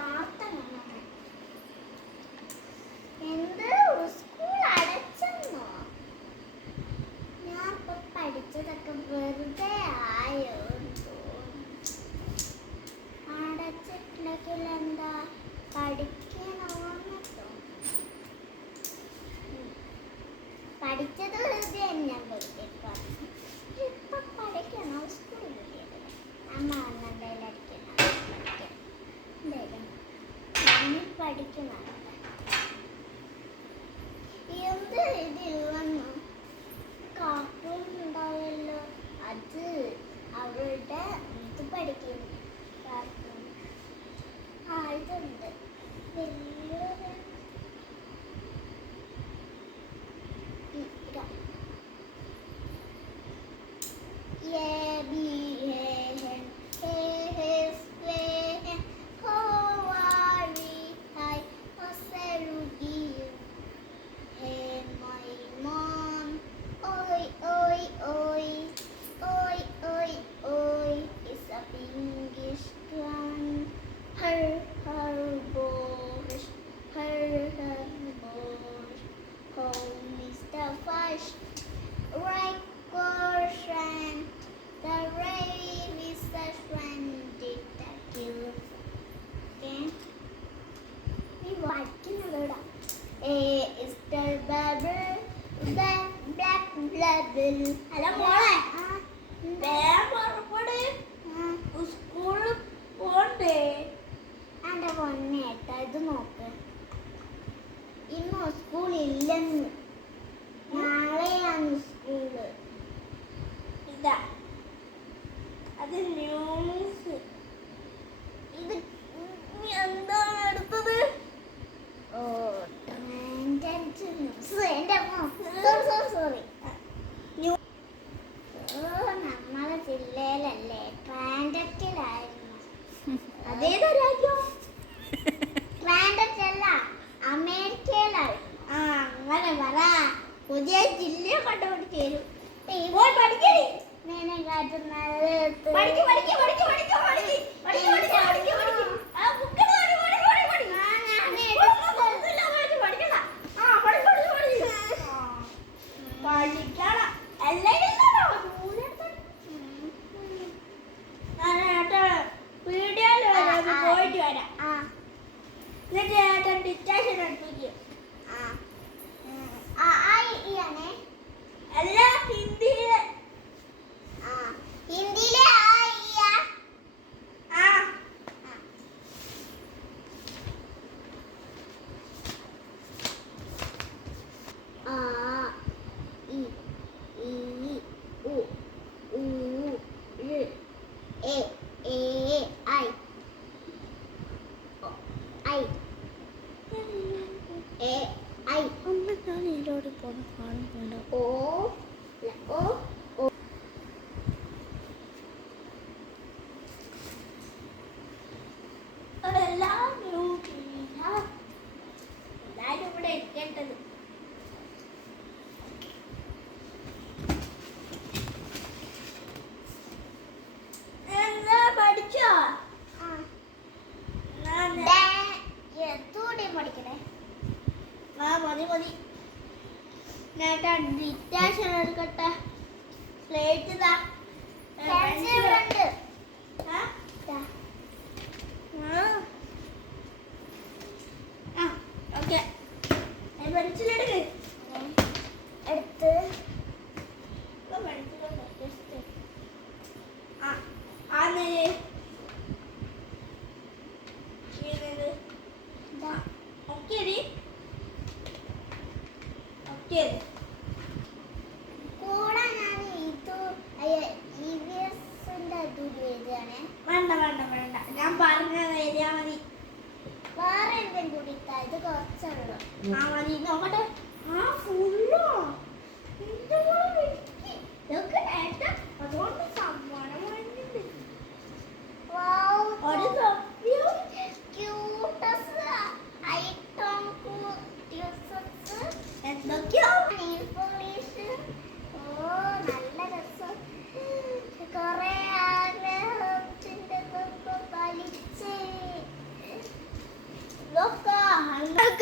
വാർത്ത കാണാൻ. എന്ത് സ്കൂൾ അടച്ചെന്നോ? ഞാൻ ഇപ്പൊ പഠിച്ചതൊക്കെ വെറുതെ ആയോ? അടച്ചിട്ടില്ലെങ്കിൽ എന്താ പഠിക്കണോന്നോ? പഠിച്ചത് വെറുതെ ഞാൻ വെറുതെ പറഞ്ഞു. ഇപ്പൊ പഠിക്കണോ? സ്കൂൾ അമ്മ വന്നെന്തായാലും അടിക്കണം. എന്തായാലും ഞാൻ പഠിക്കണം. എന്ത് ഇതിൽ വന്നു കാർട്ടൂൺ ഉണ്ടാവല്ലോ, അത് അവരുടെ ഇത് പഠിക്കും. കാർട്ടൂൺ ഇതുണ്ട് വലിയൊരു right portion. The rain is a friend detective. Okay. We watching a A is the bubble, the black bubble. Hello, മോളെ. സ്കൂളിൽ പോണ്ടേ? എന്റെ പൊന്നേട്ടാ, ഇത് നോക്ക്. ഇന്ന് സ്കൂളില്ലെന്ന്. നാളെയാണ് സ്കൂള്. ഇതാ അത് ന്യൂസ്. ഇത് എന്താണ് അടുത്തത്? ഓ, ന്യൂസ്. എന്റെ സോറി. നമ്മളെ ജില്ലയിലല്ലേ ട്രാൻഡക്റ്റിലായിരുന്നു. അതേതാ രാജ്യം? ട്രാൻഡക്റ്റ് അല്ല, അമേരിക്കയിലായിരുന്നു. അങ്ങനെ പറ. പുതിയ ജില്ല കണ്ടുപിടിച്ച് തരും. പഠിക്കണേ. പോയിട്ട് വരാം. എന്നിട്ട് ഏട്ടൻ ഡിറ്റാഷൻ അടുപ്പിക്കും. അല്ല, ഹിന്ദിയിലെ എല്ലാരും ഇവിടെ എത്തേണ്ടത്. എന്താ പഠിച്ചോ? പഠിക്കണേ. മതി. നേട്ടാ ഡിറ്റാഷൻ എടുക്കട്ടെ. സ്ലേറ്റ് ഇതാ. ഓക്കെ, പെൻസിലെടുക്ക്. എടുത്ത് കൂടെ ഞാൻ വേണ്ട, ഞാൻ പറഞ്ഞത് എഴുതിയാ മതി. വേറെ എന്തെങ്കിലും കൂടി ഇത് കുറച്ചുള്ളൂ. മതി, നോക്കട്ടെ. ഫുള്ളോ? അതുകൊണ്ട് സമ്മാനം വാങ്ങിയിട്ടുണ്ട്. ഒരു എന്തൊക്കെയോ നല്ല രസം. കൊറേ ആഗ്രഹത്തിന്റെ വലിച്ച് നിങ്ങൾക്ക്